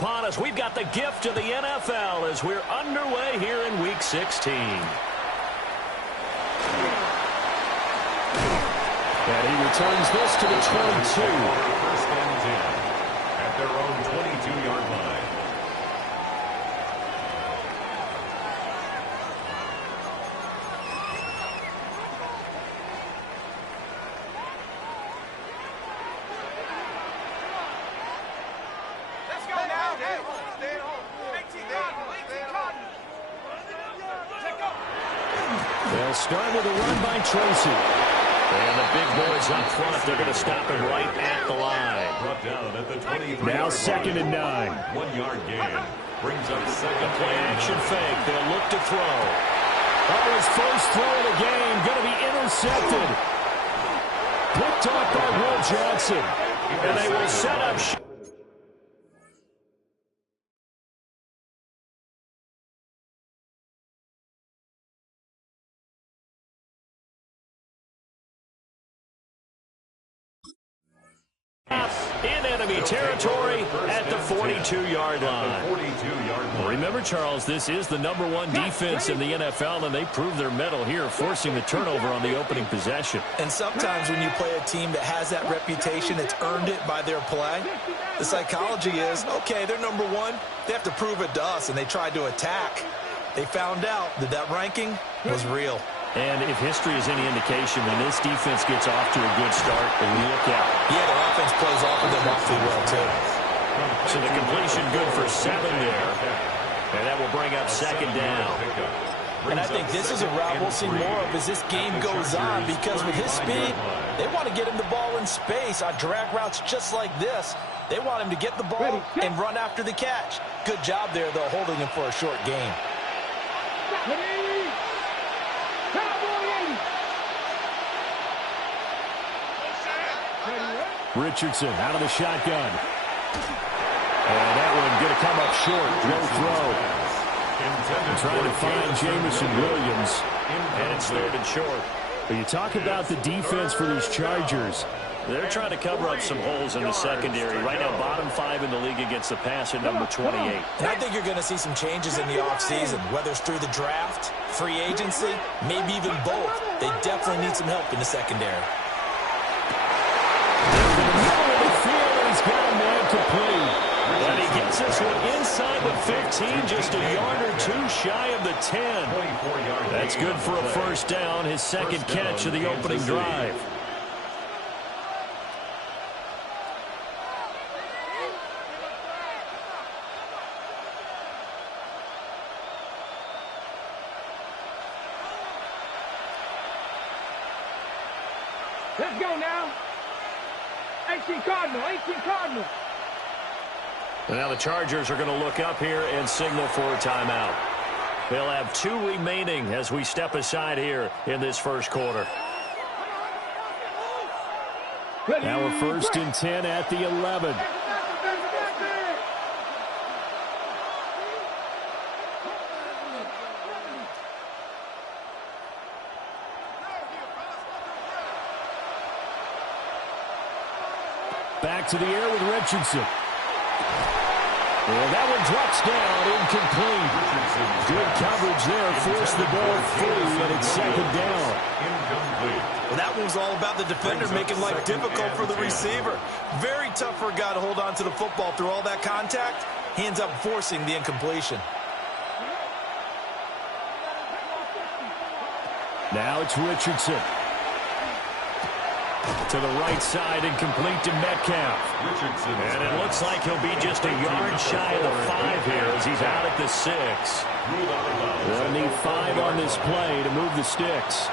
upon us. We've got the gift of the NFL as we're underway here in Week 16. And he returns this to the 22. First and 10 at their own 22-yard line. Let's go now. They'll start with a run by Tracy. And the big boys up front, they're going to stop him right at the line. Brought down at the 23. Now 2nd and 9. 1 yard gain. Brings up second. Play action fake. They'll look to throw. Oh, his first throw of the game going to be intercepted. Picked off by Will Johnson. And they will set up. In enemy territory at the 42-yard line. Remember, Charles, this is the #1 defense in the NFL, and they prove their mettle here, forcing the turnover on the opening possession. And sometimes when you play a team that has that reputation, it's earned it by their play. The psychology is, okay, they're #1. They have to prove it to us, and they tried to attack. They found out that that ranking was real. And if history is any indication, when this defense gets off to a good start, look out. Yeah, their offense plays off of them awfully well, too. So the completion good for 7 there. And that will bring up 2nd down. And I think this is a route we'll see more of as this game goes on, because with his speed, they want to get him the ball in space on drag routes just like this. They want him to get the ball and run after the catch. Good job there, though, holding him for a short gain. Richardson out of the shotgun. And that one going to come up short. No throw. Trying to find Jamison Williams. And it's 3rd and short. But you talk about the defense for these Chargers. They're trying to cover up some holes in the secondary. Right now, bottom 5 in the league against the pass at number 28. And I think you're going to see some changes in the offseason, whether it's through the draft, free agency, maybe even both. They definitely need some help in the secondary. He's got a man complete. And he gets this one inside the 15, just a yard or 2 shy of the 10. That's good for a first down, his second catch of the opening drive. Let's go now. 18 Cardinal, 18 Cardinal. And now the Chargers are going to look up here and signal for a timeout. They'll have 2 remaining as we step aside here in this first quarter. Now we're 1st and 10 at the 11. Back to the air with Richardson. Well, that one drops down, incomplete. Good coverage there, forced the ball free, and it's 2nd down. Well, that one was all about the defender making life difficult for the receiver. Very tough for a guy to hold on to the football through all that contact. He ends up forcing the incompletion. Now it's Richardson. To the right side and complete to Metcalf. And it looks like he'll be just a yard shy of the 5 here as he's out at the 6. They'll need 5 on this play to move the sticks.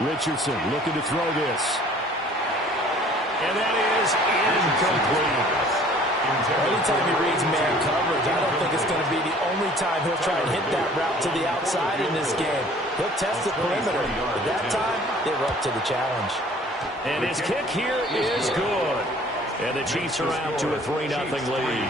Richardson looking to throw this. And that is incomplete. Anytime he reads man coverage, I don't think it's going to be the only time he'll try and hit that route to the outside in this game. He'll test the perimeter, but that time, they were up to the challenge. And his kick here is good. And the Chiefs are out to a 3-0 lead.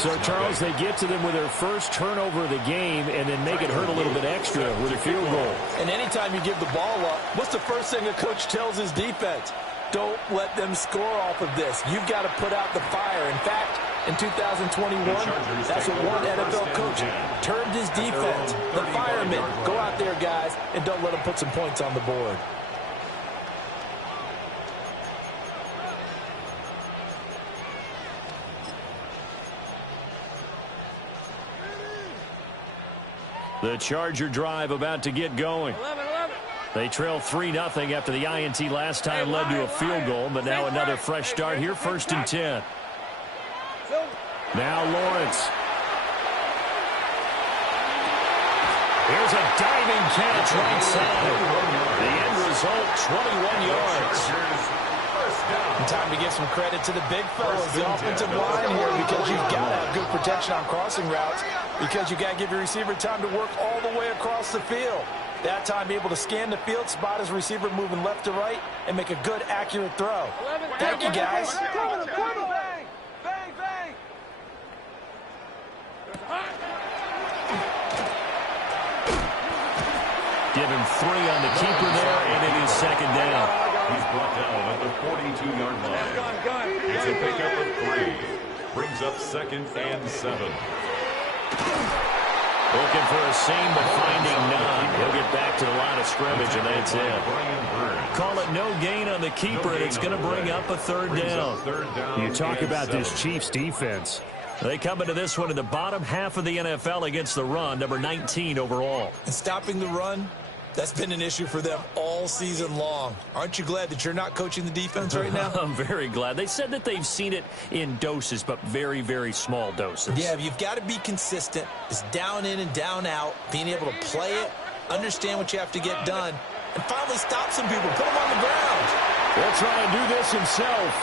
So, Charles, they get to them with their first turnover of the game and then make it hurt a little bit extra with a field goal. And anytime you give the ball up, what's the first thing a coach tells his defense? don't let them score off of this. You've got to put out the fire. In fact, in 2021, that's what one NFL coach termed his defense. The firemen. Go out there, guys, and don't let them put some points on the board. The Charger drive about to get going. 11. They trail 3-0 after the INT last time led to a field goal, but now another fresh start here, 1st and 10. Now Lawrence. Here's a diving catch right side. The end result, 21 yards. And time to give some credit to the big fellas, the offensive line here, because you've got to have good protection on crossing routes, because you've got to give your receiver time to work all the way across the field. That time, be able to scan the field, spot his receiver moving left to right, and make a good, accurate throw. Thank you, guys. Bang! Bang! Give him 3 on the keeper there, and it is 2nd down. He's brought down at the 42-yard line. It's a pickup of 3. Brings up 2nd and 7. Looking for a seam, but finding none. He'll get back to the line of scrimmage, and that's it. Call it no gain on the keeper, and it's going to bring up a 3rd down. You talk about this Chiefs defense. They come into this one in the bottom half of the NFL against the run, number 19 overall. And stopping the run, that's been an issue for them all season long. Aren't you glad that you're not coaching the defense right now? I'm very glad. They said that they've seen it in doses, but very, very small doses. Yeah, you've got to be consistent. It's down in and down out, being able to play it, understand what you have to get done, and finally stop some people, put them on the ground. He'll try and do this himself.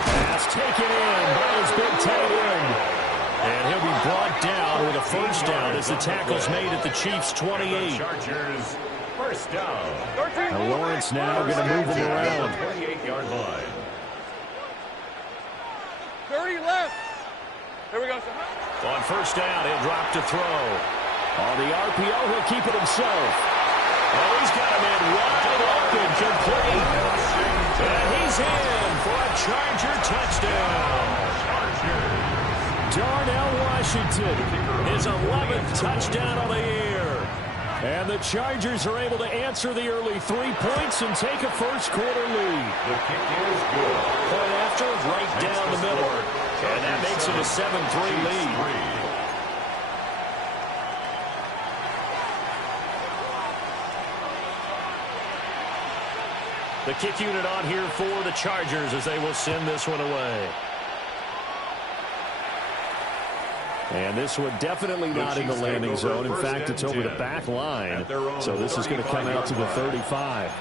Pass taken in by his big tight end. And he'll be brought down with a 1st down as the tackle's made at the Chiefs' 28. Chargers, 1st down. And Lawrence now going to move him around. 28-yard line. 30 left. There we go. On 1st down, he'll drop to throw. On the RPO, he'll keep it himself. Oh, he's got him in wide open, complete. And he's in for a Charger touchdown. Darnell Washington, his 11th touchdown on the year. And the Chargers are able to answer the early 3 points and take a 1st quarter lead. The kick is good. Point after, right down the middle. And that makes it a 7-3 lead. The kick unit on here for the Chargers as they will send this one away. And this one definitely not in the landing zone. In fact, it's over the back line. So this is going to come out to the 35.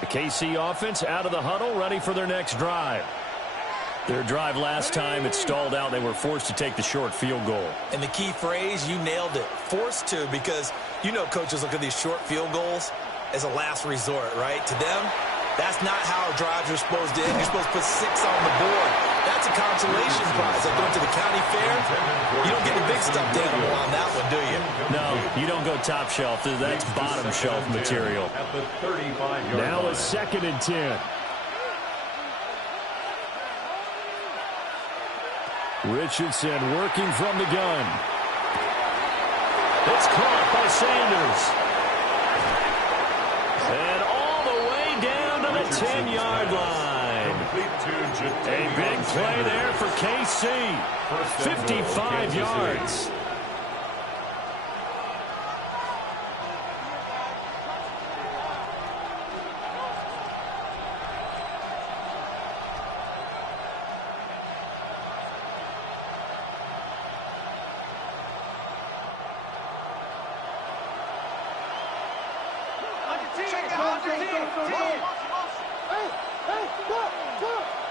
The KC offense out of the huddle, ready for their next drive. Their drive last time, it stalled out. They were forced to take the short field goal. And the key phrase, you nailed it. Forced to, because you know coaches look at these short field goals as a last resort, right? To them, that's not how drives are supposed to end. You're supposed to put 6 on the board. That's a consolation prize. Like going to the county fair, you don't get the big stuffed animal on that one, do you? No, you don't go top shelf. That's bottom shelf material. Now a 2nd and 10. Richardson working from the gun. It's caught by Sanders. And all the way down to the 10-yard line. A big play there for KC. 55 yards.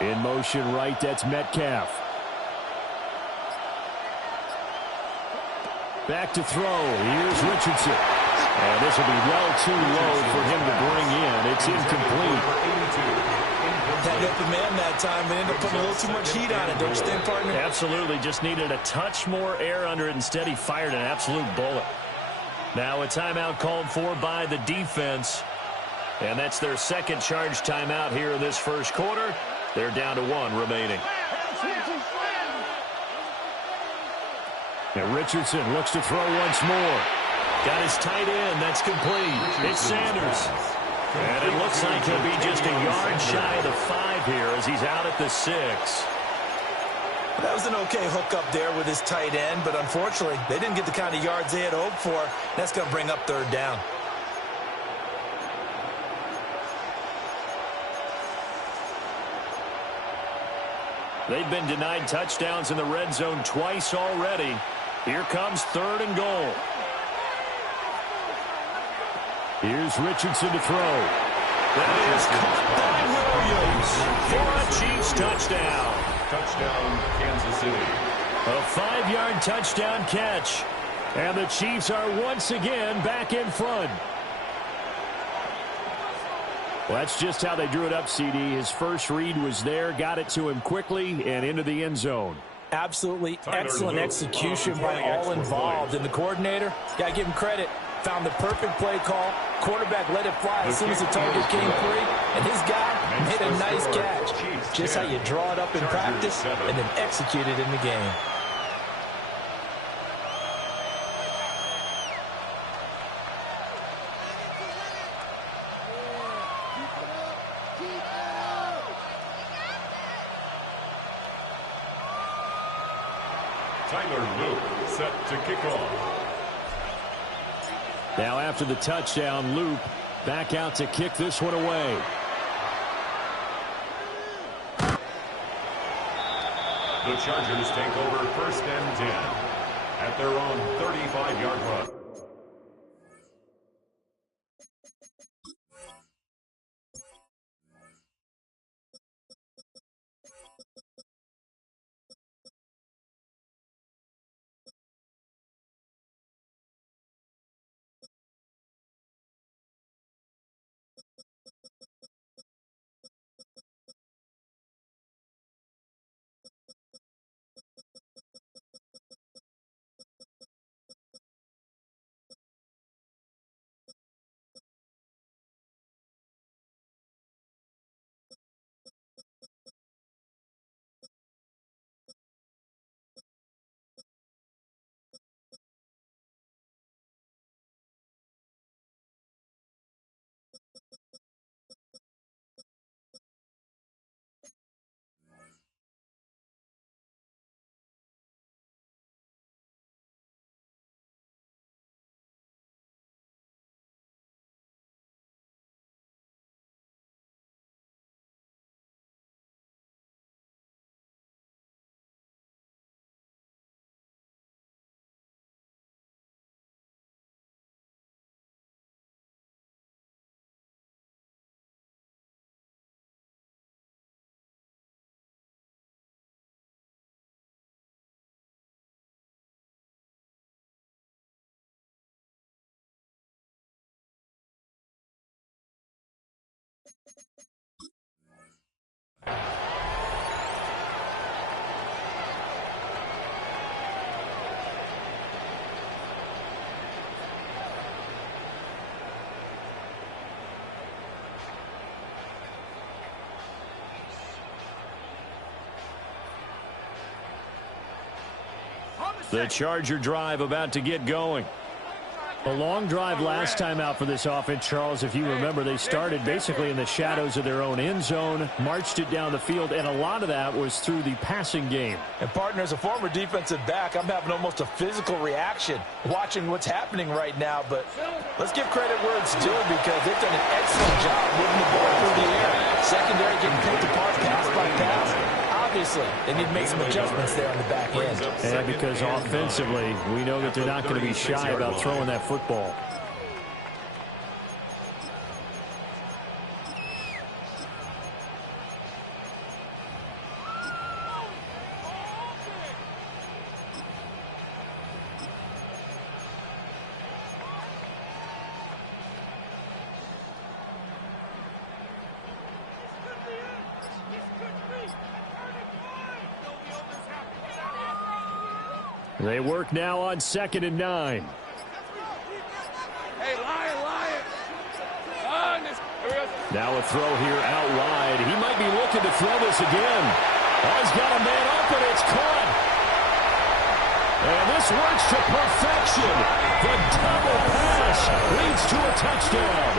In motion right, that's Metcalf. Back to throw. Here's Richardson. And this will be well too low for him to bring in. It's incomplete. Had open man that time, but ended up putting a little too much heat on it, don't you think, partner? Absolutely. Just needed a touch more air under it. Instead, he fired an absolute bullet. Now a timeout called for by the defense. And that's their second charge timeout here in this first quarter. They're down to 1 remaining. And Richardson looks to throw once more. Got his tight end. That's complete. It's Sanders. And it looks like he'll be just a yard shy of the 5 here as he's out at the 6. That was an okay hookup there with his tight end, but unfortunately, they didn't get the kind of yards they had hoped for. That's going to bring up 3rd down. They've been denied touchdowns in the red zone twice already. Here comes 3rd and goal. Here's Richardson to throw. That is caught by Williams for a Chiefs touchdown. Touchdown, Kansas City. A 5-yard touchdown catch. And the Chiefs are once again back in front. Well, that's just how they drew it up, CD. His first read was there, got it to him quickly, and into the end zone. Absolutely excellent execution by all involved. And the coordinator, got to give him credit, found the perfect play call. Quarterback let it fly as soon as the target came free. And his guy made a nice catch. Just how you draw it up in practice and then execute it in the game. Set to kick off. Now after the touchdown, Loop back out to kick this one away. The Chargers take over 1st and 10 at their own 35-yard line. The Charger drive about to get going. A long drive last time out for this offense, Charles. If you remember, they started basically in the shadows of their own end zone, marched it down the field, and a lot of that was through the passing game. And, partner, as a former defensive back, I'm having almost a physical reaction watching what's happening right now. But let's give credit where it's due because they've done an excellent job moving the ball through the air. Secondary getting picked apart pass by pass. Obviously, they need to make some adjustments there on the back end. And because offensively, we know that they're not going to be shy about throwing that football. They work now on 2nd and 9. Hey, Lion. Now a throw here out wide. He might be looking to throw this again. Oh, he's got a man open. It's caught. And this works to perfection. The double pass leads to a touchdown.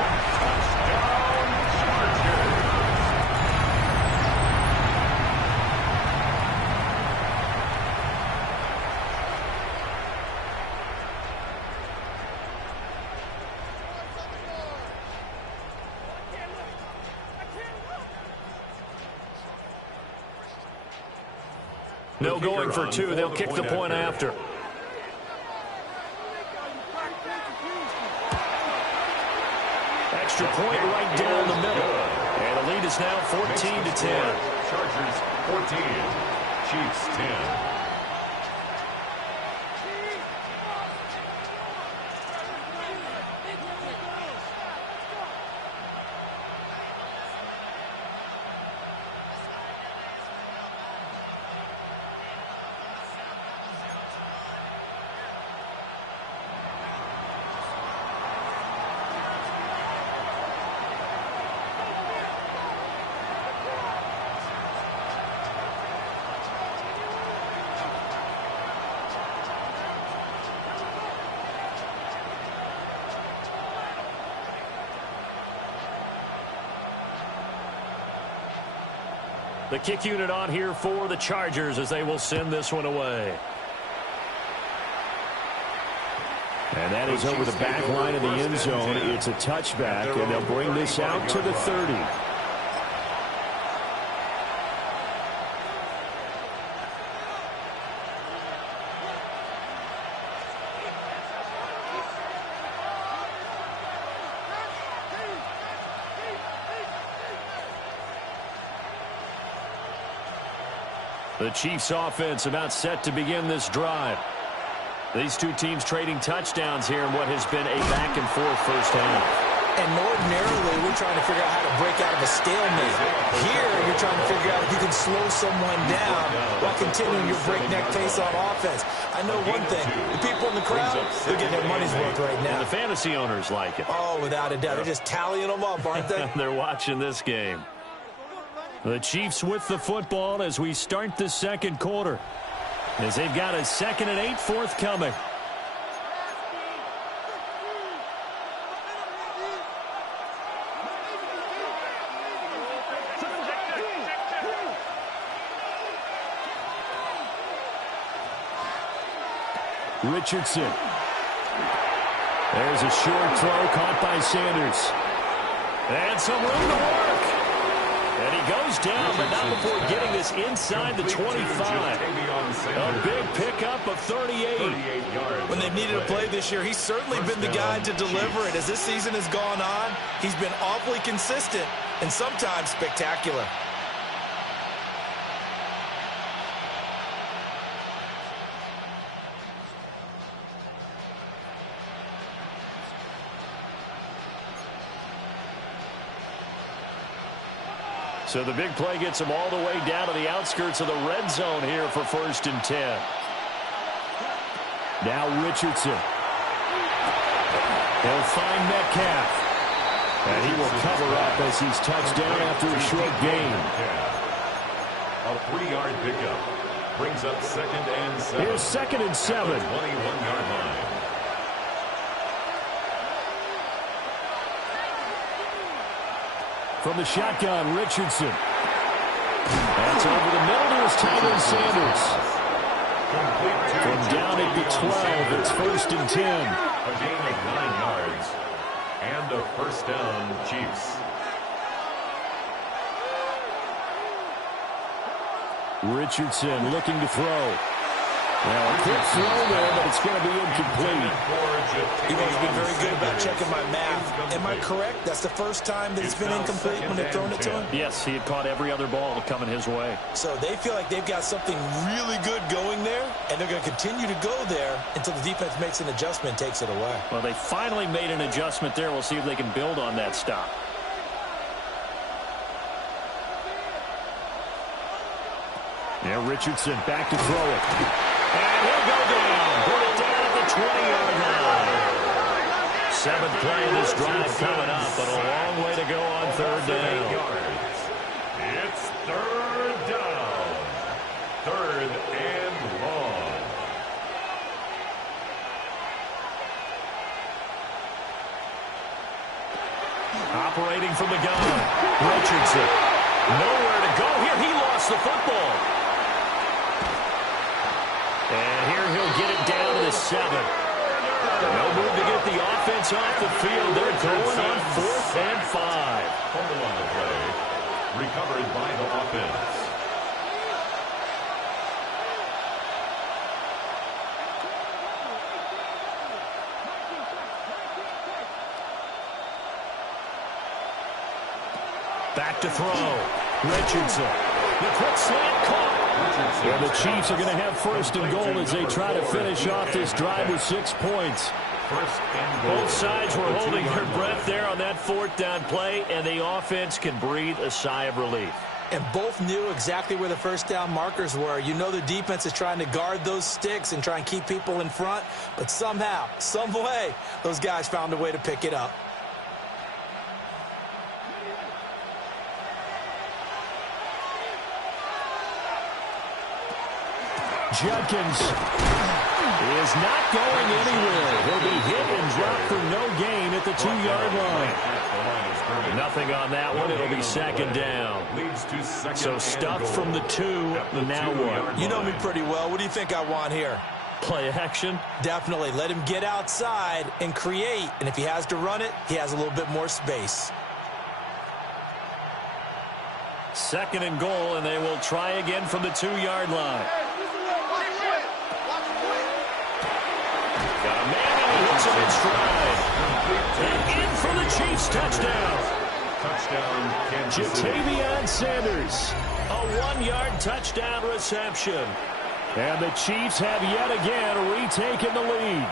No going for two. They'll kick the point after. Extra point right down the middle. And the lead is now 14-10. Chargers 14, Chiefs 10. The kick unit on here for the Chargers as they will send this one away. And that is over the back line of the end zone. It's a touchback, and they'll bring this out to the 30. The Chiefs offense about set to begin this drive. These two teams trading touchdowns here in what has been a back-and-forth first half. And ordinarily, we're trying to figure out how to break out of a stalemate. Here, you're trying to figure out if you can slow someone down while continuing your breakneck pace on offense. I know one thing. The people in the crowd, they're getting their money's worth right now. And the fantasy owners like it. Oh, without a doubt. They're just tallying them up, aren't they? They're watching this game. The Chiefs with the football as we start the second quarter, as they've got a 2nd and 8 forthcoming. Richardson. There's a short throw caught by Sanders. And some room to work. And he goes down, but not before getting this inside the 25. A big pickup of 38. When they've needed a play this year, he's certainly been the guy to deliver it. As this season has gone on, he's been awfully consistent and sometimes spectacular. So the big play gets him all the way down to the outskirts of the red zone here for 1st and 10. Now Richardson. He'll find Metcalf. And he will cover up as he's touched down after a short gain. A 3-yard pickup brings up 2nd and 7. Here's 2nd and 7. 21-yard line. From the shotgun, Richardson. That's over the middle to his tight end, Sanders. From down at the 12, it's 1st and 10. A gain of 9 yards. And a first down, Chiefs. Richardson looking to throw. Now, a quick throw there, but it's going to be incomplete. You've always been very good about checking my math. Am I correct? That's the first time that it's been incomplete when they've thrown it to him? Yes, he had caught every other ball coming his way. So they feel like they've got something really good going there, and they're going to continue to go there until the defense makes an adjustment and takes it away. Well, they finally made an adjustment there. We'll see if they can build on that stop. Yeah, Richardson back to throw it. And he'll go down. Put it down at the 20-yard line. 7th play of this drive coming up, but a long way to go on 3rd down. It's 3rd down. 3rd and long. Operating from the gun. Richardson. Nowhere to go here. He lost the football. And here he'll get it down to the 7. No move to get the offense off the field. They're going on 4th and 5. Fumble on the play. Recovered by the offense. Back to throw. Richardson. The quick slant caught. And the Chiefs are going to have 1st and goal as they try to finish off this drive with 6 points. Both sides were holding their breath there on that 4th down play, and the offense can breathe a sigh of relief. And both knew exactly where the 1st down markers were. You know the defense is trying to guard those sticks and try and keep people in front, but somehow, some way, those guys found a way to pick it up. Judkins is not going anywhere. He'll be hit and dropped for no gain at the 2-yard line. Nothing on that one. It'll be 2nd down. So stuffed from the 2. Now what? You know me pretty well. What do you think I want here? Play action? Definitely. Let him get outside and create. And if he has to run it, he has a little bit more space. 2nd and goal, and they will try again from the 2-yard line. Got a man, and he hits him in stride. And in for the Chiefs touchdown. Touchdown, Kansas City. Jatavion Sanders. A 1-yard touchdown reception. And the Chiefs have yet again retaken the lead.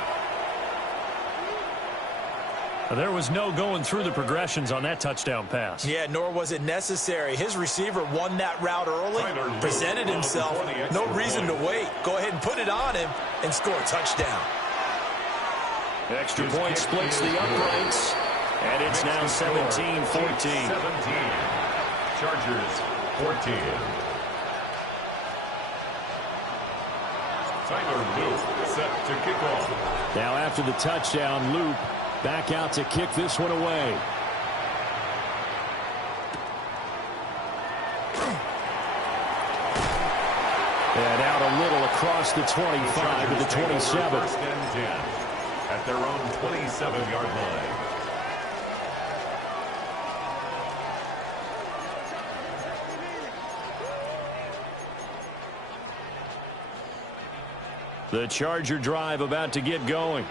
There was no going through the progressions on that touchdown pass. Yeah, nor was it necessary. His receiver won that route early, presented himself. No reason to wait. Go ahead and put it on him and score a touchdown. Extra point splits the uprights, and it's now 17-14. 17. Chargers 14. Tyler Luke set to kick off. Now after the touchdown, Luke back out to kick this one away. And out a little across the 25 to the 27. First and 10 at their own 27-yard line. The Charger drive about to get going.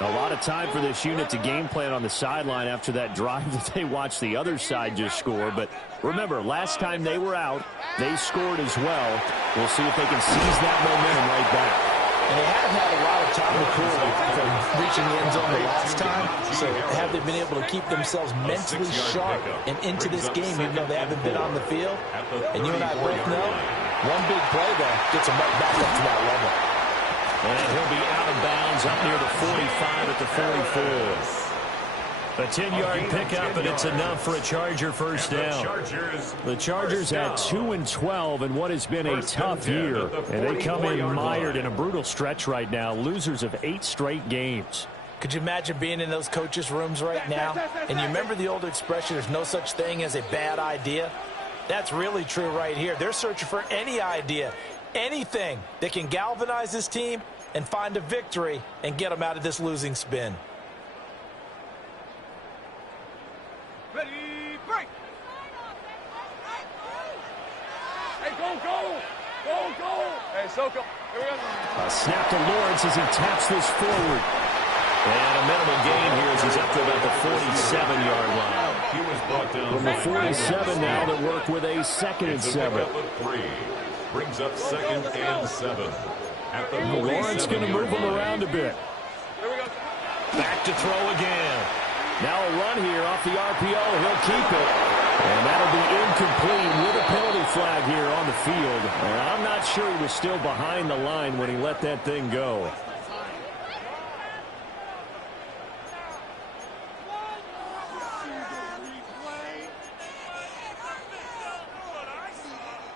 A lot of time for this unit to game plan on the sideline after that drive that they watched the other side just score. But remember, last time they were out, they scored as well. We'll see if they can seize that momentum right back. And they haven't had a lot of time to cool from reaching the end zone the last time. So have they been able to keep themselves mentally sharp and into this game, even though they haven't been on the field? And you and I both know, one big play there gets them right back up to that level. And he'll be out of bounds up near the 45 at the 44. A 10-yard pickup, and it's enough for a Charger first down. The Chargers at 2-12 in what has been a tough year. And they come in mired in a brutal stretch right now, losers of 8 straight games. Could you imagine being in those coaches' rooms right now? And you remember the old expression, there's no such thing as a bad idea? That's really true right here. They're searching for any idea, anything that can galvanize this team and find a victory and get them out of this losing spin. Ready, break! Hey, go! Hey, Soko, here we go. A snap to Lawrence as he taps this forward. And a minimal gain here as he's up to about the 47-yard line. He was brought down From the 47 now to work with a 2nd and 7. Brings up 2nd and 7. At the Lawrence going to move him around a bit. Here we go. Back to throw again. Now a run here off the RPO. He'll keep it. And that'll be incomplete with a penalty flag here on the field. And I'm not sure he was still behind the line when he let that thing go.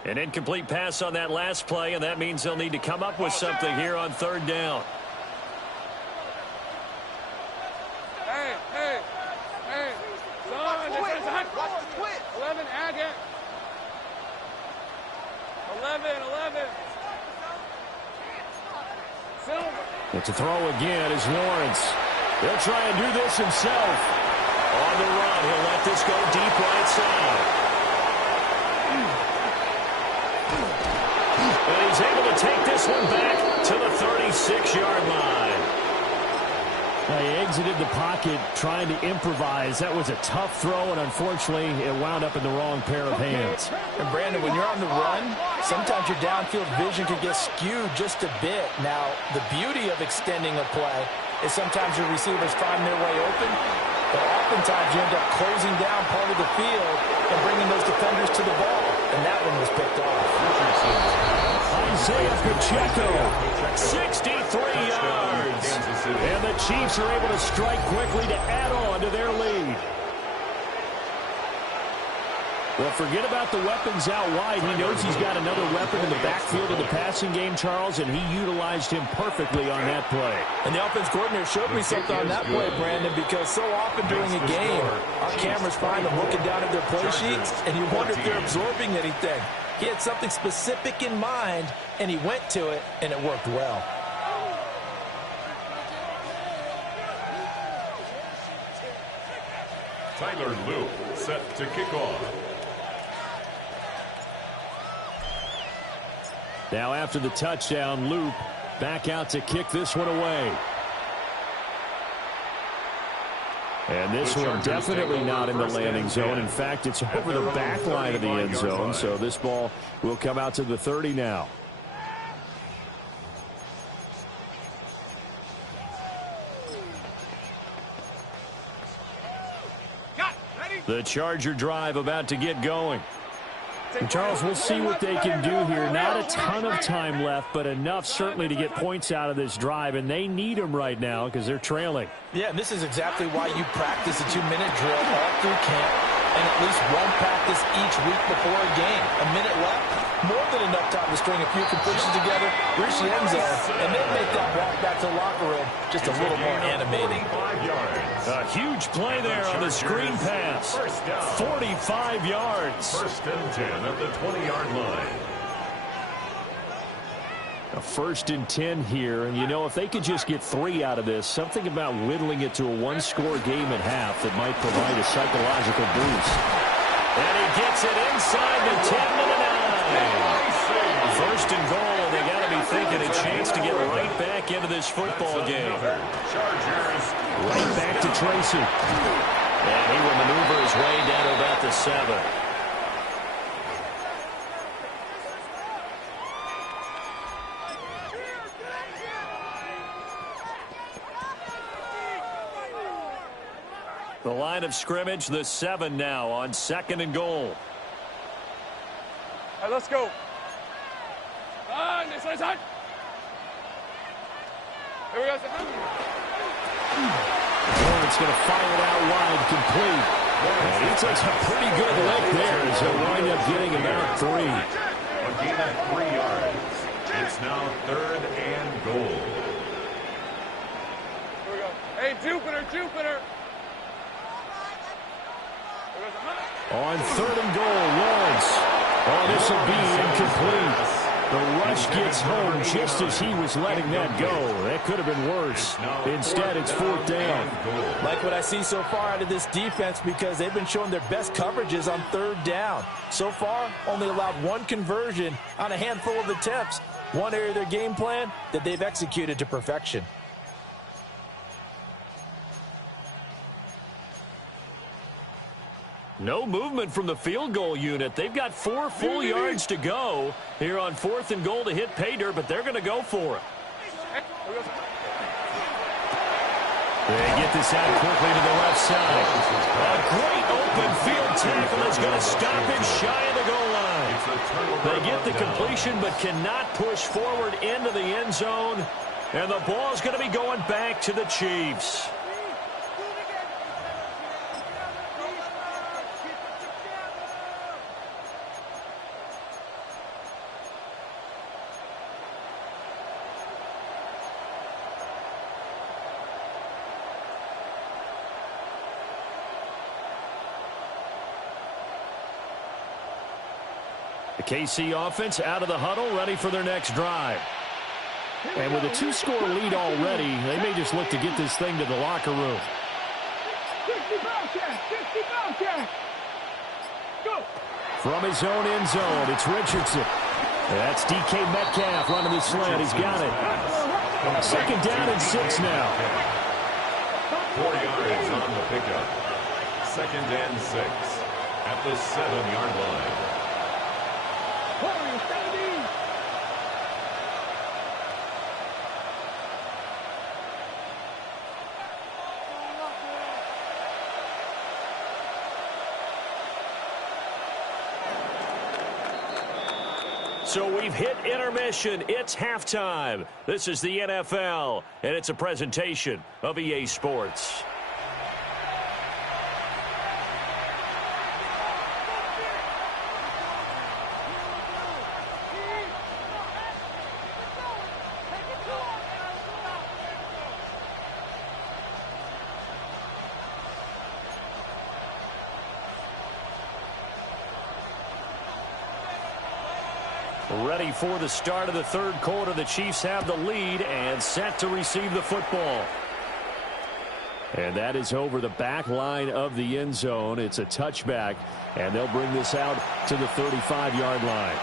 An incomplete pass on that last play, and that means they'll need to come up with something here on third down. Hey, hey, hey. Son, watch the twit. 11, Agate. 11. Silver. But to throw again is Lawrence. He'll try and do this himself. On the run, he'll let this go deep right side. And he's able to take this one back to the 36-yard line. He exited the pocket trying to improvise. That was a tough throw, and unfortunately, it wound up in the wrong pair of hands. And, Brandon, when you're on the run, sometimes your downfield vision can get skewed just a bit. Now, the beauty of extending a play is sometimes your receivers find their way open, but oftentimes you end up closing down part of the field and bringing those defenders to the ball, and that one was picked off. Isaiah Pacheco, 63 yards. And the Chiefs are able to strike quickly to add on to their lead. Well, forget about the weapons out wide. He knows he's got another weapon in the backfield of the passing game, Charles, and he utilized him perfectly on that play. And the offense coordinator showed me something on that play, Brandon, because so often during a game, our cameras find them looking down at their play sheets, and you wonder if they're absorbing anything. He had something specific in mind, and he went to it, and it worked well. Tyler Luke set to kick off. Now after the touchdown, Loop back out to kick this one away. And this one definitely not in the landing zone. In fact, it's over the back line of the end zone, so this ball will come out to the 30 now. The Charger drive about to get going. And Charles, we'll see what they can do here. Not a ton of time left, but enough certainly to get points out of this drive, and they need them right now because they're trailing. Yeah, and this is exactly why you practice a 2-minute drill all through camp and at least one practice each week before a game. A minute left, more than enough time to string a few completions together, reach the end zone, and then make that walk back to the locker room just a little more animating. A huge play there on the screen pass. 45 yards. First and 10 at the 20-yard line. A 1st and 10 here, and you know, if they could just get 3 out of this, something about whittling it to a one-score game at half that might provide a psychological boost. And he gets it inside the 10 to the 9. 1st and goal, and they got to be thinking a chance to get right back into this football game. Chargers. Right back to Tracy. And he will maneuver his way down to about the 7. The line of scrimmage, the 7 now on 2nd and goal. All right, let's go. This side. Here we go. Lawrence going to fire it out wide, complete. And he takes a pretty good lick there as he'll wind up getting about 3. A gain of 3 yards. It's now 3rd and goal. Here we go. Hey, Jupiter. On 3rd and goal, Lawrence. Oh, this will be incomplete. The rush gets home just as he was letting that go. That could have been worse. Instead, it's 4th down. Like what I see so far out of this defense because they've been showing their best coverages on 3rd down. So far, only allowed 1 conversion on a handful of attempts. One area of their game plan that they've executed to perfection. No movement from the field goal unit. They've got 4 full yards to go here on 4th and goal to hit pay dirt, but they're going to go for it. They get this out quickly to the left side. A great open field tackle is going to stop him shy of the goal line. They get the completion but cannot push forward into the end zone. And the ball's going to be going back to the Chiefs. The KC offense out of the huddle, ready for their next drive. And with a 2-score lead already, they may just look to get this thing to the locker room. From his own end zone, it's Richardson. That's DK Metcalf running the slant. He's got it. 2nd down and 6 now. 4 yards on the pickup. 2nd and 6 at the 7-yard line. So we've hit intermission. It's halftime. This is the NFL, and it's a presentation of EA Sports. Ready for the start of the 3rd quarter. The Chiefs have the lead and set to receive the football. And that is over the back line of the end zone. It's a touchback, and they'll bring this out to the 35-yard line.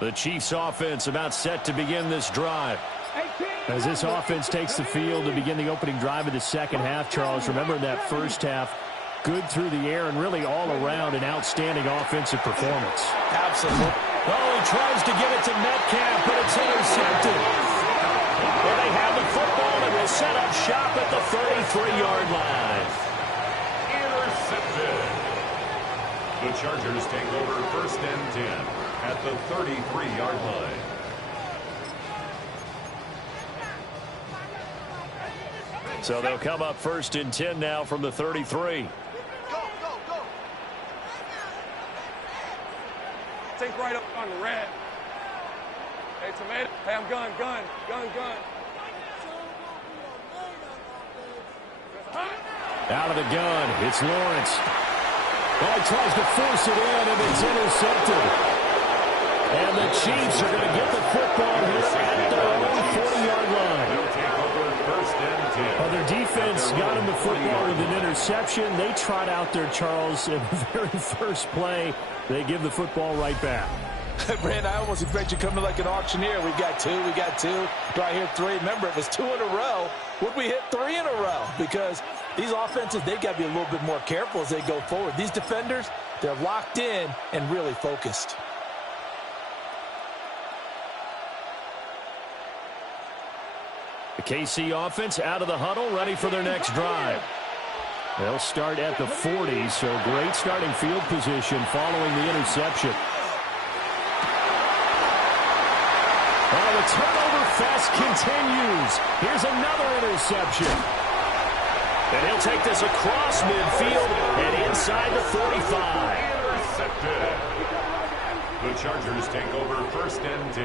The Chiefs offense about set to begin this drive. As this offense takes the field to begin the opening drive of the second half, Charles, remember in that first half, good through the air and really all around an outstanding offensive performance. Absolutely. Oh, he tries to give it to Metcalf, but it's intercepted. Well, they have the football and will set up shop at the 33-yard line. Intercepted. The Chargers take over 1st and 10 at the 33-yard line. So they'll come up 1st and 10 now from the 33. Take right up on the red. Hey, tomato. Hey, I'm gun. Out of the gun, it's Lawrence. Well, he tries to force it in, and it's intercepted. And the Chiefs are going to get the football here at their own 40-yard line. They'll take over 1st and 10. Well, their defense got him the football with an interception. They trot out there, Charles, in the very first play. They give the football right back. Brand, I almost expect you coming like an auctioneer. We got two. Do I hear 3? Remember, it was 2 in a row. Would we hit 3 in a row? Because these offenses, they got to be a little bit more careful as they go forward. These defenders, they're locked in and really focused. The KC offense out of the huddle, ready for their next drive. They'll start at the 40, so great starting field position following the interception. Oh, the turnover fest continues. Here's another interception. And he'll take this across midfield and inside the 45. Intercepted. The Chargers take over 1st and 10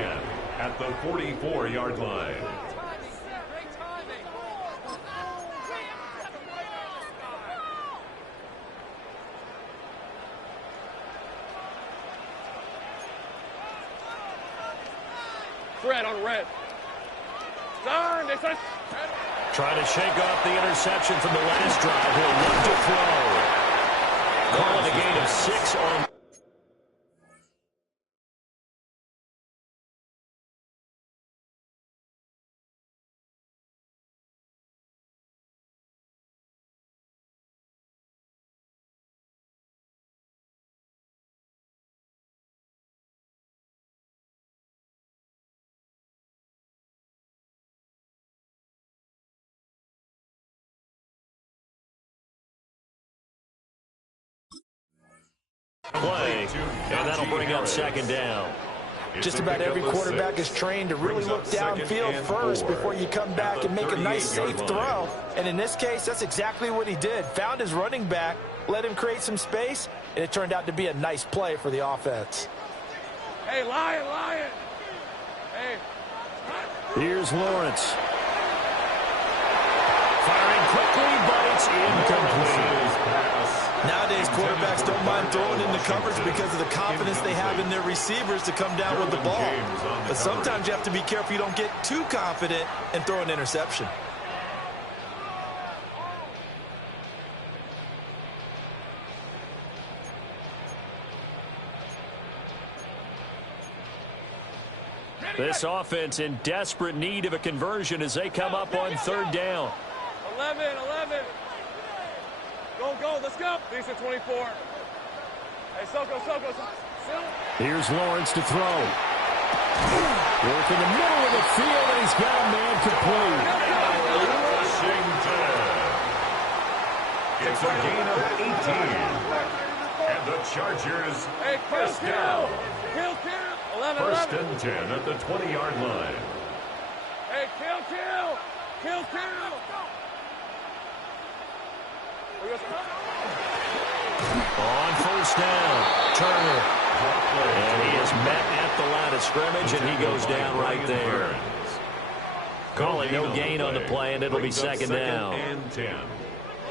at the 44-yard line. Red on red. Trying to shake off the interception from the last drive. He'll look to throw. Calling a gain of 6 on. Play, and that'll bring up second down. Just about every quarterback is trained to really look downfield first before you come back and make a nice, safe throw. And in this case, that's exactly what he did. Found his running back, let him create some space, and it turned out to be a nice play for the offense. Hey, Lion! Hey. Here's Lawrence. Firing quickly, but it's incomplete. Nowadays, quarterbacks don't mind throwing into coverage because of the confidence they have in their receivers to come down with the ball. But sometimes you have to be careful you don't get too confident and throw an interception. This offense in desperate need of a conversion as they come up on third down. 11. Go, let's go. Decent 24. Hey, Soko. Here's Lawrence to throw. Work in the middle of the field, and he's got a man complete. Washington. It's a gain of 18. And the Chargers, first down. Kill. 11. First and 10 at the 20-yard line. Hey, kill. On first down, Turner. And he is met at the line of scrimmage, and he goes down right there. Calling no gain on the play, and it'll be second down. And 10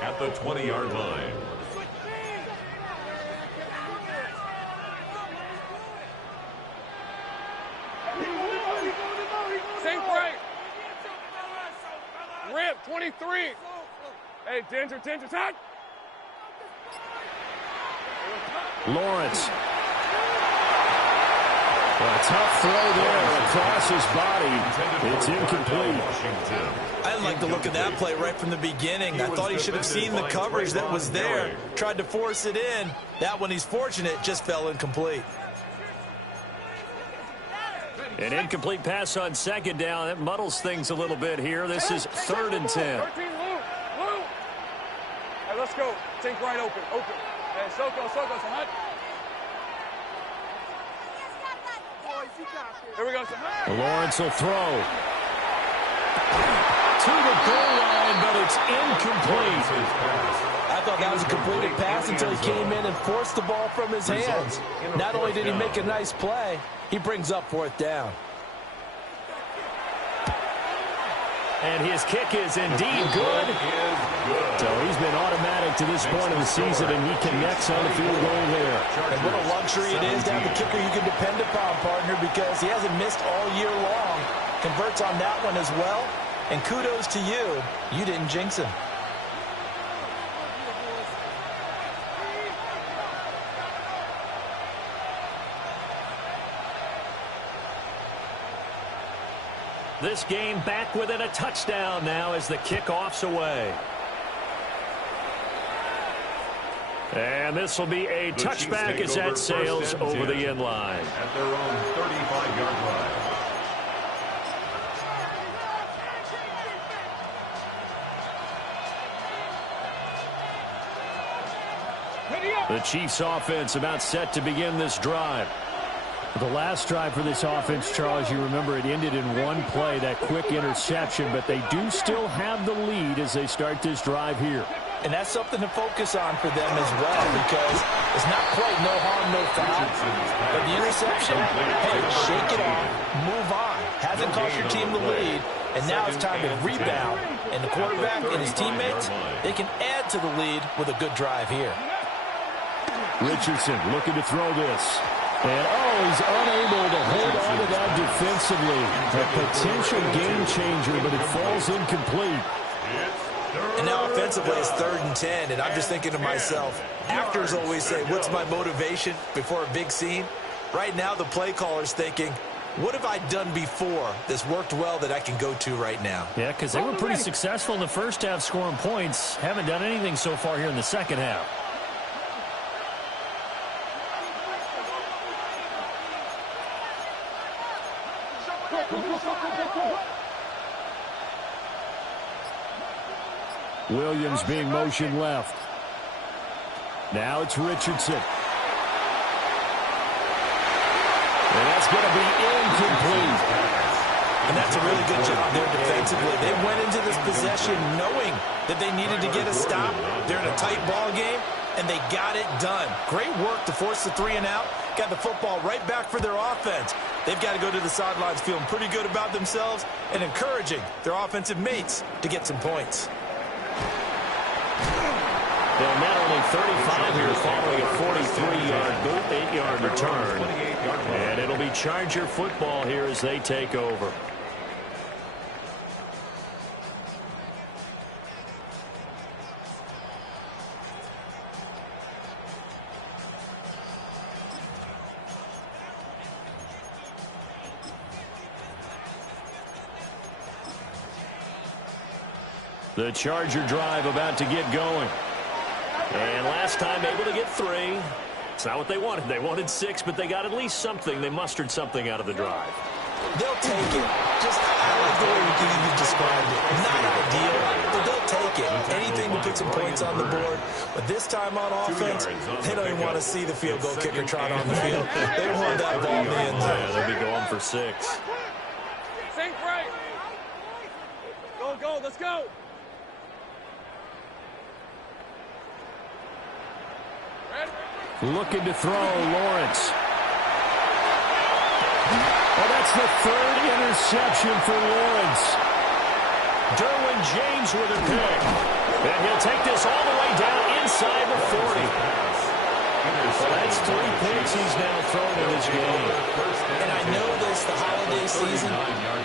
at the 20-yard line. Sink right. Rip, 23. Hey, Danger, touch. Lawrence. A tough throw there across his body. It's incomplete. I didn't like the look of that play right from the beginning. I thought he should have seen the coverage that was there. Tried to force it in. That one, he's fortunate, just fell incomplete. An incomplete pass on second down. That muddles things a little bit here. This is 3rd and 10. 13, Lou. Hey, let's go. Think right open. Hey, Soko, Sahad. Here we go, Sahad. Lawrence will throw. To the goal line, but it's incomplete. I thought that was a completed pass until he came in and forced the ball from his hands. Not only did he make a nice play, he brings up 4th down. And his kick is indeed good. So he's been automatic to this point of the season, and he connects on the field goal there. And what a luxury it is to have a kicker you can depend upon, partner, because he hasn't missed all year long. Converts on that one as well. And kudos to you. You didn't jinx him. This game back within a touchdown now as the kickoff's away. And this will be a touchback as that sails over the end line. At their own 35-yard line. The Chiefs offense about set to begin this drive. The last drive for this offense, Charles, you remember it ended in one play, that quick interception, but they do still have the lead as they start this drive here. And that's something to focus on for them as well, because it's not quite no harm, no foul. But the interception, hey, shake it off, move on. Hasn't cost your team the lead, and now it's time to rebound. And the quarterback and his teammates, they can add to the lead with a good drive here. Richardson looking to throw this. And, he's unable to hold on to that offensively. A potential game changer, but it falls incomplete. And now offensively it's 3rd and 10, and I'm just thinking to myself, actors always say, what's my motivation before a big scene? Right now the play caller's thinking, what have I done before that's worked well that I can go to right now? Yeah, because they were pretty successful in the first half scoring points. Haven't done anything so far here in the second half. Williams being motion left. Now it's Richardson. And that's going to be incomplete. And that's a really good job there defensively. They went into this possession knowing that they needed to get a stop. They're in a tight ball game, and they got it done. Great work to force the 3 and out. Got the football right back for their offense. They've got to go to the sidelines feeling pretty good about themselves and encouraging their offensive mates to get some points. They're not only 35 here following a 43-yard boot, 8-yard return. And it'll be Charger football here as they take over. The Charger drive about to get going. And last time able to get 3. It's not what they wanted. They wanted 6, but they got at least something. They mustered something out of the drive. They'll take it. Just, I like the way you described it. Not ideal, but they'll take it. Anything to put some points on the board. But this time on offense, they don't even want to see the field goal kicker trot on the field. They want that ball in the end zone. Yeah, they'll be going for 6. Sink right. Go, let's go. Looking to throw, Lawrence. Oh, that's the 3rd interception for Lawrence. Derwin James with a pick. And he'll take this all the way down inside the 40. Well, that's 3 picks he's now thrown in this game. And I know this, the holiday season,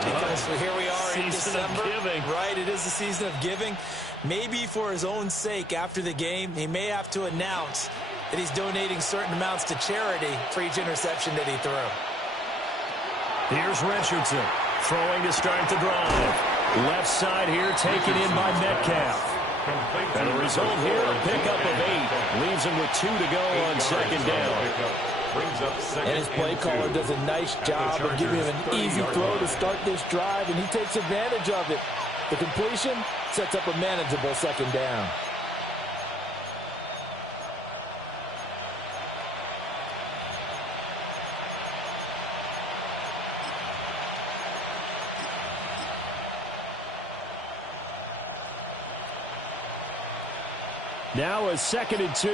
because here we are in December. Right, it is the season of giving. Maybe for his own sake after the game, he may have to announce that he's donating certain amounts to charity for each interception that he threw. Here's Richardson throwing to start the drive. Left side here taken in by Metcalf. And the result here, a pickup of 8. Leaves him with 2 to go on 2nd down. And his play caller does a nice job of giving him an easy throw to start this drive, and he takes advantage of it. The completion sets up a manageable 2nd down. Now a 2nd and 2.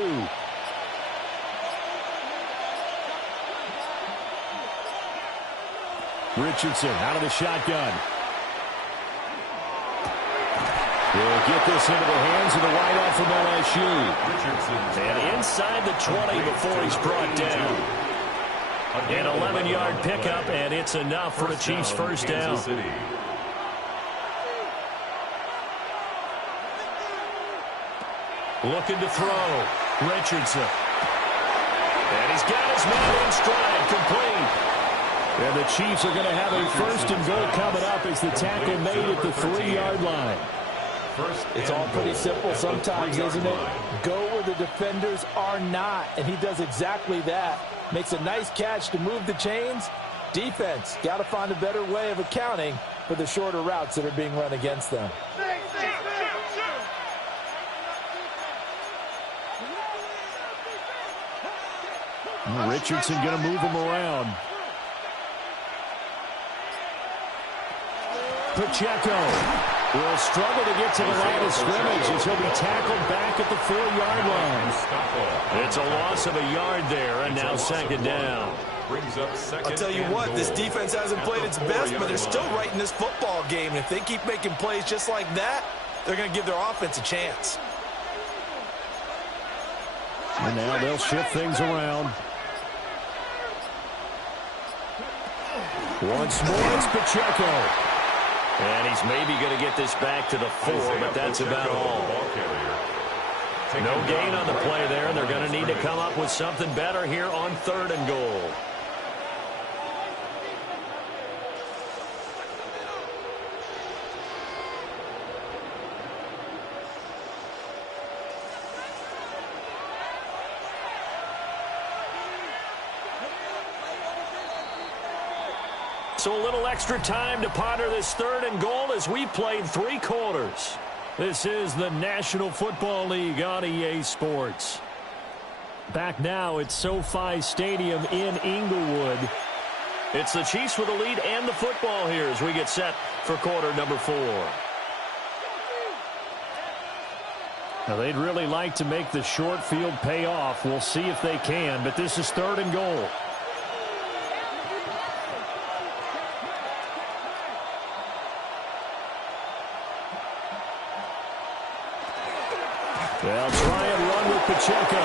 Richardson out of the shotgun. He'll get this into the hands of the wideout from LSU. And inside the 20 before he's brought down. An 11-yard pickup, and it's enough for a Chiefs 1st down. Looking to throw. Richardson. And he's got his man in stride, complete. And the Chiefs are going to have a 1st and goal coming up as the tackle made at the 3-yard line. It's all pretty simple sometimes, isn't it? Go where the defenders are not, and he does exactly that. Makes a nice catch to move the chains. Defense got to find a better way of accounting for the shorter routes that are being run against them. Richardson going to move him around. Pacheco will struggle to get to the line of scrimmage as he'll be tackled back at the 4-yard line. It's a loss of a yard there, and now 2nd down. I'll tell you what, this defense hasn't played its best, but they're still right in this football game. And if they keep making plays just like that, they're going to give their offense a chance. And now they'll shift things around. Once more, it's Pacheco. And he's maybe going to get this back to the 4, but that's about all. No gain on the play there, and they're going to need to come up with something better here on 3rd and goal. So a little extra time to ponder this 3rd and goal as we played 3 quarters. This is the National Football League on EA Sports. Back now at SoFi Stadium in Inglewood. It's the Chiefs with the lead and the football here as we get set for quarter number 4. Now they'd really like to make the short field pay off. We'll see if they can, but this is 3rd and goal. They'll try and run with Pacheco.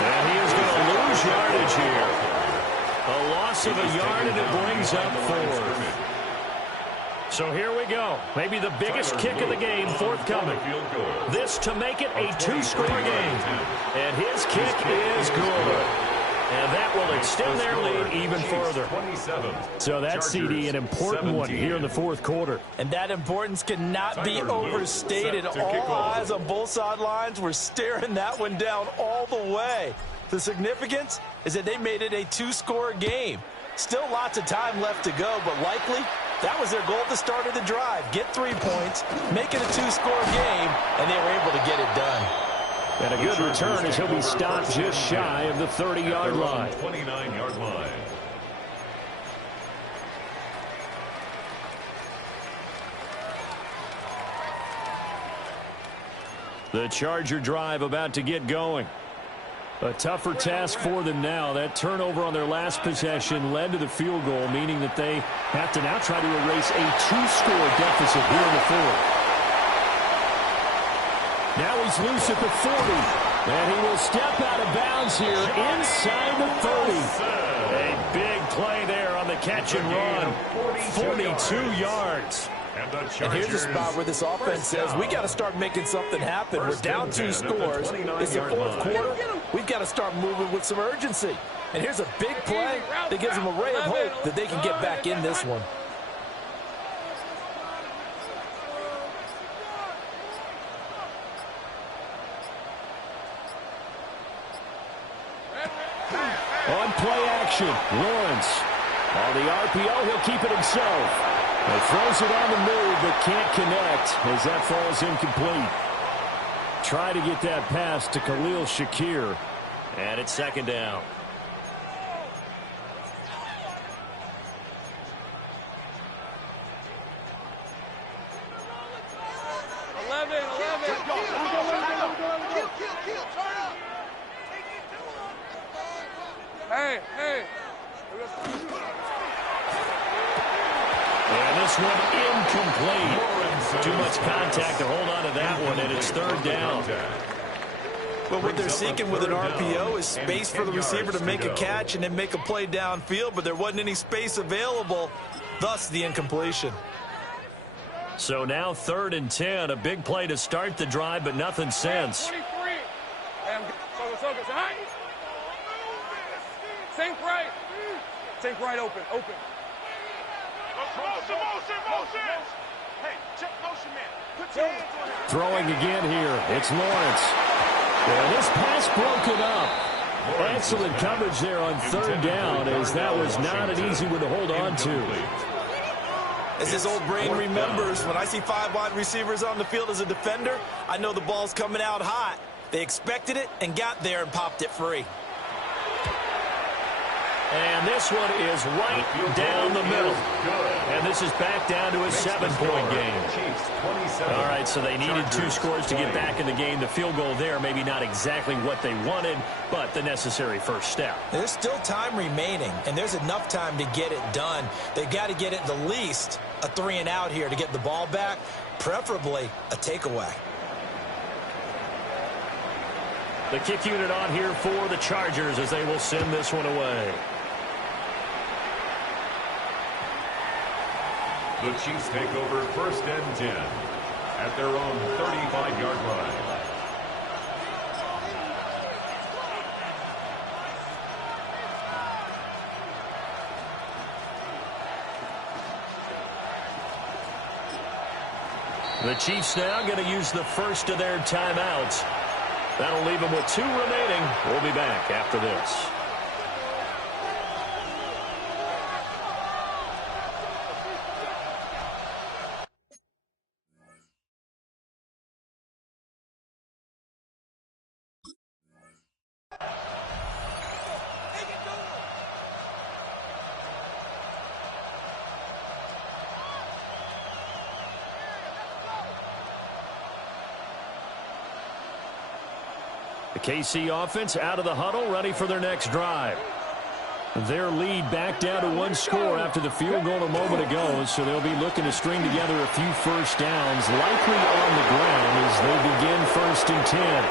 And he is going to lose yardage here. A loss of a yard, and it brings up 4th. So here we go. Maybe the biggest kick of the game forthcoming. This to make it a 2-score game. And his kick is good. And that will extend their lead even further. So that's, CD, an important one here in the 4th quarter. And that importance cannot be overstated. All eyes on both sidelines were staring that one down all the way. The significance is that they made it a 2-score game. Still lots of time left to go, but likely that was their goal at the start of the drive. Get 3 points, make it a 2-score game, and they were able to get it done. And a good return as he'll be stopped just shy of the 30-yard line. 29-yard line. The Charger drive about to get going. A tougher task for them now. That turnover on their last possession led to the field goal, meaning that they have to now try to erase a 2-score deficit here in the 4th. Now he's loose at the 40, and he will step out of bounds here inside the 30. A big play there on the catch and run, 42 yards. And here's a spot where this offense says, we got to start making something happen. We're down 2 scores. It's the 4th quarter. We've got to start moving with some urgency. And here's a big play that gives them a ray of hope that they can get back in this one. On play action, Lawrence. On the RPO, he'll keep it himself. He throws it on the move, but can't connect as that falls incomplete. Try to get that pass to Khalil Shakir. And it's 2nd down. Hey. And this one incomplete. Too much contact to hold on to that one, and it's 3rd down. But what they're seeking with an RPO is space for the receiver to make a catch and then make a play downfield, but there wasn't any space available, thus the incompletion. So now 3rd and 10, a big play to start the drive, but nothing since. Sink right open. Motion. Hey, check motion, man. Put your hands on it. Throwing again here. It's Lawrence. And this pass broken up. Excellent coverage there on 3rd down, as that was not an easy one to hold on to. As his old brain remembers, when I see 5 wide receivers on the field as a defender, I know the ball's coming out hot. They expected it and got there and popped it free. And this one is right down the middle. And this is back down to a 7-point game. All right, so they needed 2 scores to get back in the game. The field goal there, maybe not exactly what they wanted, but the necessary first step. There's still time remaining, and there's enough time to get it done. They've got to get it the least a 3-and-out here to get the ball back, preferably a takeaway. The kick unit on here for the Chargers as they will send this one away. The Chiefs take over 1st and 10 at their own 35-yard line. The Chiefs now going to use the first of their timeouts. That'll leave them with 2 remaining. We'll be back after this. The KC offense out of the huddle, ready for their next drive. Their lead back down to 1 score after the field goal a moment ago, so they'll be looking to string together a few first downs, likely on the ground as they begin 1st and 10.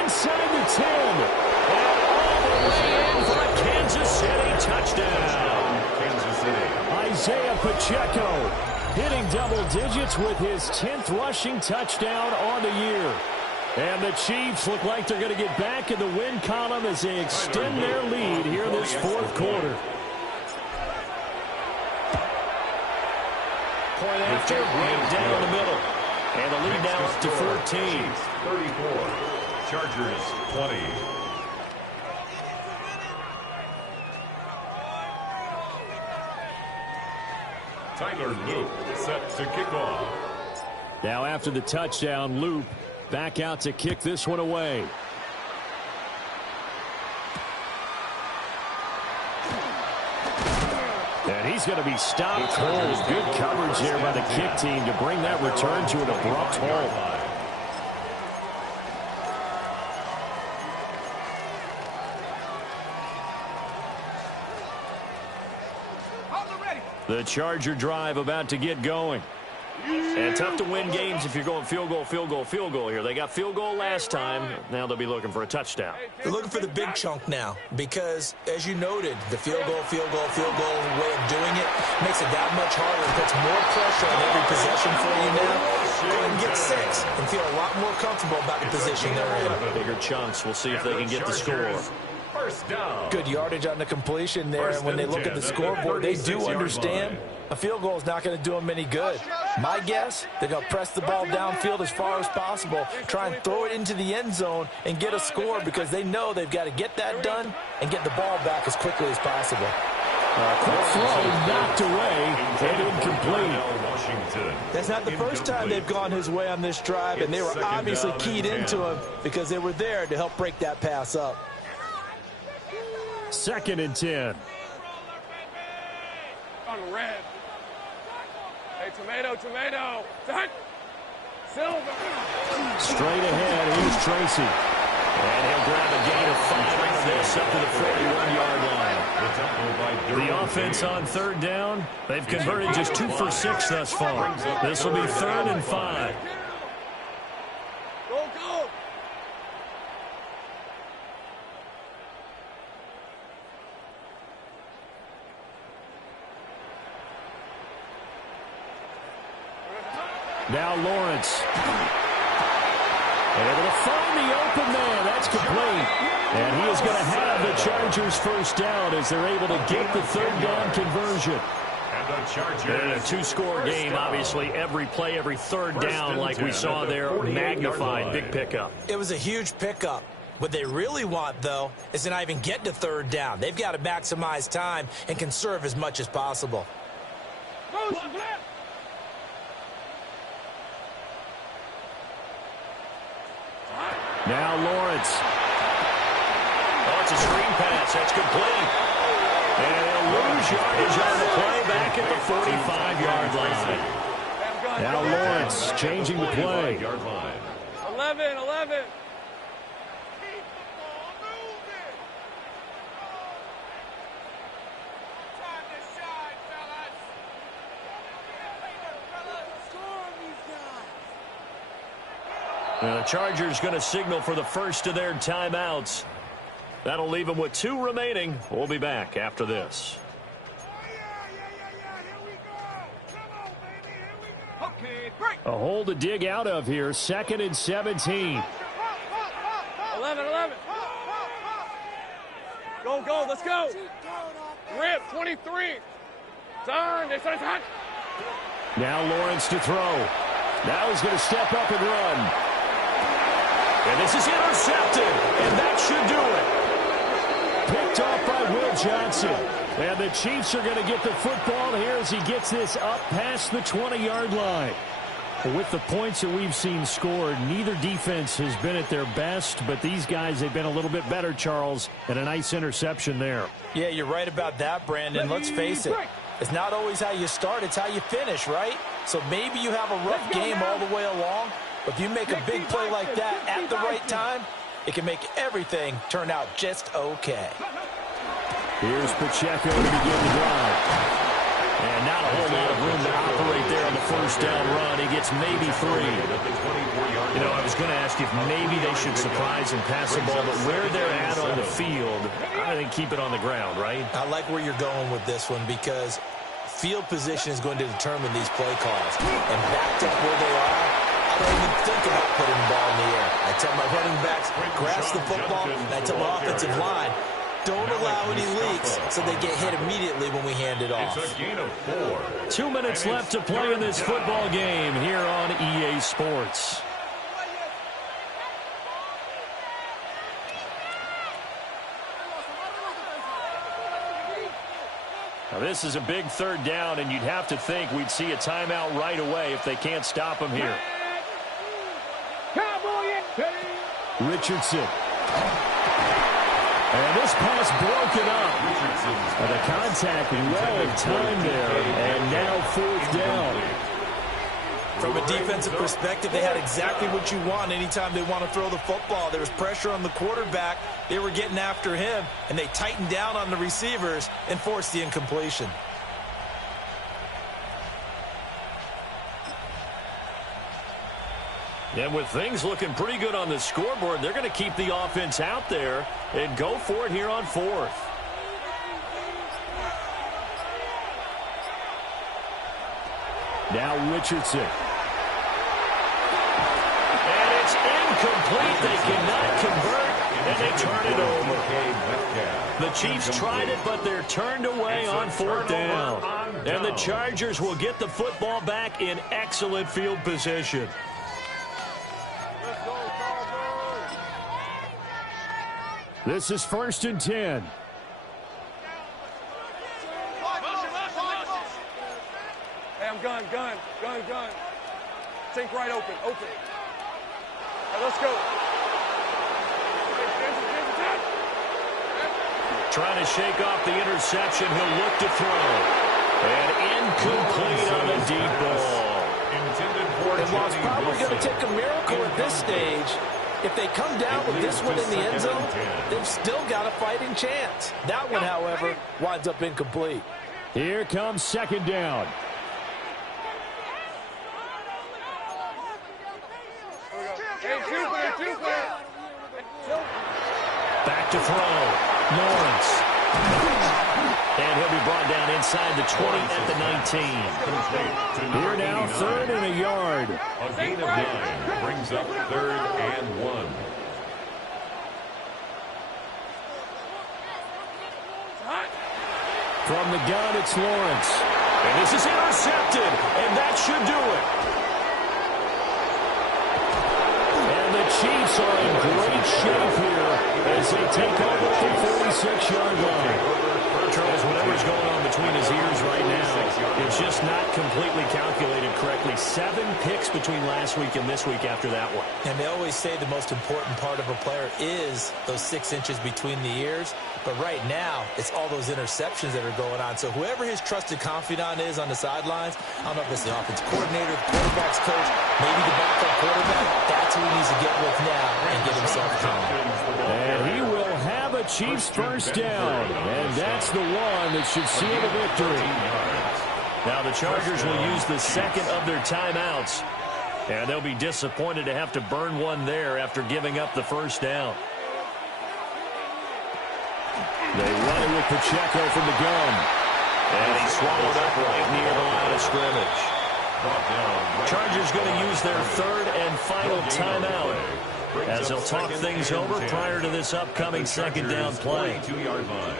Inside the 10. And all the way in for a Kansas City touchdown. Kansas City. Isaiah Pacheco hitting double digits with his 10th rushing touchdown on the year. And the Chiefs look like they're going to get back in the win column as they extend their lead here this 4th quarter. Point after, right down the middle. And the lead now up to 14. 34. Chargers 20. Tyler Luke set to kick off. Now after the touchdown, Loop back out to kick this one away. And he's going to be stopped cold. Good coverage there by the kick team to bring that return to an abrupt halt. The Charger drive about to get going. And tough to win games if you're going field goal, field goal, field goal here. They got field goal last time. Now they'll be looking for a touchdown. They're looking for the big chunk now because, as you noted, the field goal way of doing it makes it that much harder. It puts more pressure on every possession for you now. Go ahead and get 6 and feel a lot more comfortable about the position they're in. Bigger chunks. We'll see if they can get the score. First down. Good yardage on the completion there, and when they look at the scoreboard, they do understand a field goal is not going to do them any good. My guess, they're going to press the ball downfield as far as possible, try and throw it into the end zone and get a score because they know they've got to get that done and get the ball back as quickly as possible. Quick throw knocked away and incomplete. That's not the first time they've gone his way on this drive, and they were obviously keyed into him because they were there to help break that pass up. 2nd and 10. On red. Hey, tomato. Silver. Straight ahead, here's Tracy. And he'll grab a gain of 5 out of this up to the 41-yard line. The offense on 3rd down, they've converted just 2 for 6 thus far. This will be 3rd and 5. Go. Now Lawrence. Able to find the open man. That's complete. And he is going to have the Chargers first down as they're able to get the 3rd down conversion. And the Chargers. And a 2-score game, obviously. Every play, every 3rd down like we saw there, magnified. Big pickup. It was a huge pickup. What they really want, though, is to not even get to 3rd down. They've got to maximize time and conserve as much as possible. Now Lawrence. Oh, it's a screen pass. That's complete. And they'll lose yardage on the play back at the 45-yard line. Now Lawrence changing the play. 11. And the Chargers going to signal for the first of their timeouts. That'll leave them with 2 remaining. We'll be back after this. A hole to dig out of here. 2nd and 17. 11. Go, let's go. Rip, 23. Turn, they said it's hot. Now Lawrence to throw. Now he's going to step up and run. And this is intercepted, and that should do it. Picked off by Will Johnson. And the Chiefs are going to get the football here as he gets this up past the 20-yard line. With the points that we've seen scored, neither defense has been at their best, but these guys, they've been a little bit better, Charles, and a nice interception there. Yeah, you're right about that, Brandon. Let's face it. It's not always how you start, it's how you finish, right? So maybe you have a rough game all the way along, but if you make a big play like that at the right time, it can make everything turn out just okay. Here's Pacheco to begin the drive. And not a whole lot of room to operate there on the first down run. He gets maybe 3. You know, I was going to ask if maybe they should surprise and pass the ball, but where they're at on the field, I think keep it on the ground, right? I like where you're going with this one because field position is going to determine these play calls. And backed up where they are, I don't even think about putting the ball in the air. I tell my running backs, grasp the football, and I tell my offensive line, don't allow any leaks so they get hit immediately when we hand it off. It's a gain of 4. 2 minutes left to play in this football game here on EA Sports. Now this is a big 3rd down, and you'd have to think we'd see a timeout right away if they can't stop him here. Richardson. And this pass broken up. And the contact well timed there. And now 4th down. From a defensive perspective, they had exactly what you want anytime they want to throw the football. There was pressure on the quarterback. They were getting after him, and they tightened down on the receivers and forced the incompletion. And with things looking pretty good on the scoreboard, they're going to keep the offense out there and go for it here on 4th. Now Richardson. And it's incomplete. They cannot convert, and they turn it over. The Chiefs tried it, but they're turned away on 4th down. And the Chargers will get the football back in excellent field position. This is 1st and 10. Hey, I'm gun. Think right open. Hey, let's go. Trying to shake off the interception. He'll look to throw. And incomplete on the deep ball. And while it's probably going to take a miracle at this stage, if they come down with this one in the end zone, they've still got a fighting chance. That one, however, winds up incomplete. Here comes 2nd down. Back to throw. Lawrence. And he'll be brought down inside the 20 at the 19. Here now, 3rd and a yard. A gain of 9 brings up 3rd and 1. From the gun, it's Lawrence. And this is intercepted, and that should do it. And the Chiefs are in great shape here as they take over the 46-yard line. Charles, whatever's going on between his ears right now, it's just not completely calculated correctly. 7 picks between last week and this week after that one. And they always say the most important part of a player is those 6 inches between the ears. But right now, it's all those interceptions that are going on. So whoever his trusted confidant is on the sidelines, I don't know if it's the offensive coordinator, the quarterback's coach, maybe the backup quarterback, that's who he needs to get with now and get himself going. And he will have a Chiefs 1st down. And that's the one that should seal the victory. Now the Chargers will use the 2nd of their timeouts. And they'll be disappointed to have to burn one there after giving up the 1st down. They run it with Pacheco from the gun. And he's swallowed up right near the line of scrimmage. Chargers going to use their third and final timeout as they'll talk things over prior to this upcoming second down play. 42-yard line.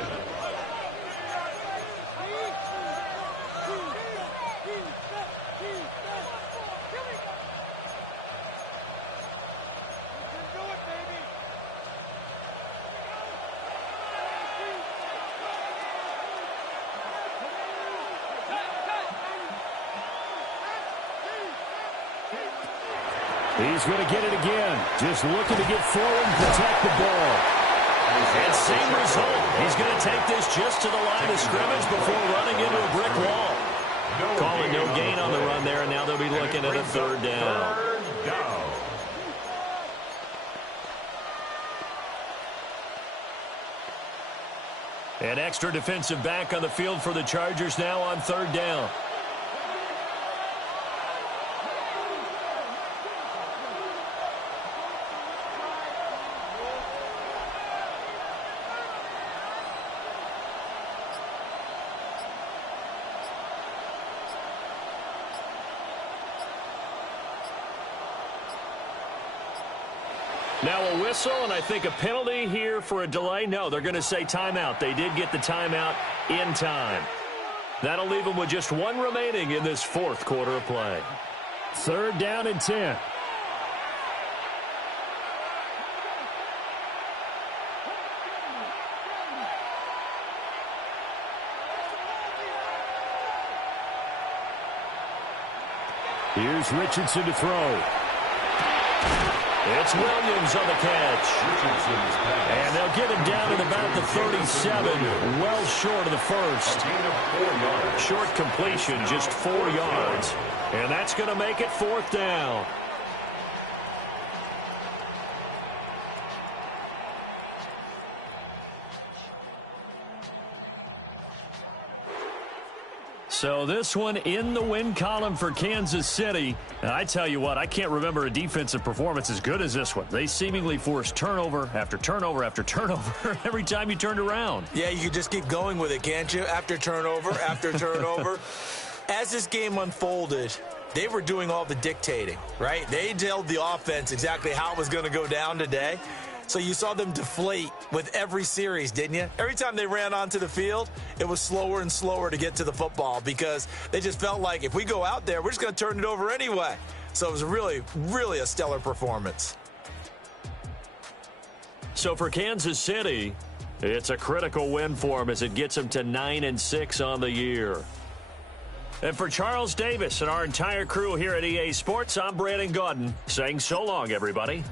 He's going to get it again. Just looking to get forward and protect the ball. And same result. He's going to take this just to the line of scrimmage before running into a brick wall. Calling no gain on the run there, and now they'll be looking at a third down. An extra defensive back on the field for the Chargers now on third down. Now a whistle, and I think a penalty here for a delay. No, they're going to say timeout. They did get the timeout in time. That'll leave them with just one remaining in this fourth quarter of play. Third down and 10. Here's Richardson to throw. It's Williams on the catch. And they'll get him down at about the 37, well short of the first. Short completion, just 4 yards. And that's going to make it fourth down. So this one in the win column for Kansas City. And I tell you what, I can't remember a defensive performance as good as this one. They seemingly forced turnover after turnover after turnover every time you turned around. Yeah, you can just keep going with it, can't you? After turnover, after turnover. As this game unfolded, they were doing all the dictating, right? They told the offense exactly how it was going to go down today. So you saw them deflate with every series, didn't you? Every time they ran onto the field, it was slower and slower to get to the football because they just felt like if we go out there, we're just going to turn it over anyway. So it was really, really a stellar performance. So for Kansas City, it's a critical win for them as it gets them to 9-6 on the year. And for Charles Davis and our entire crew here at EA Sports, I'm Brandon Gaudin saying so long, everybody.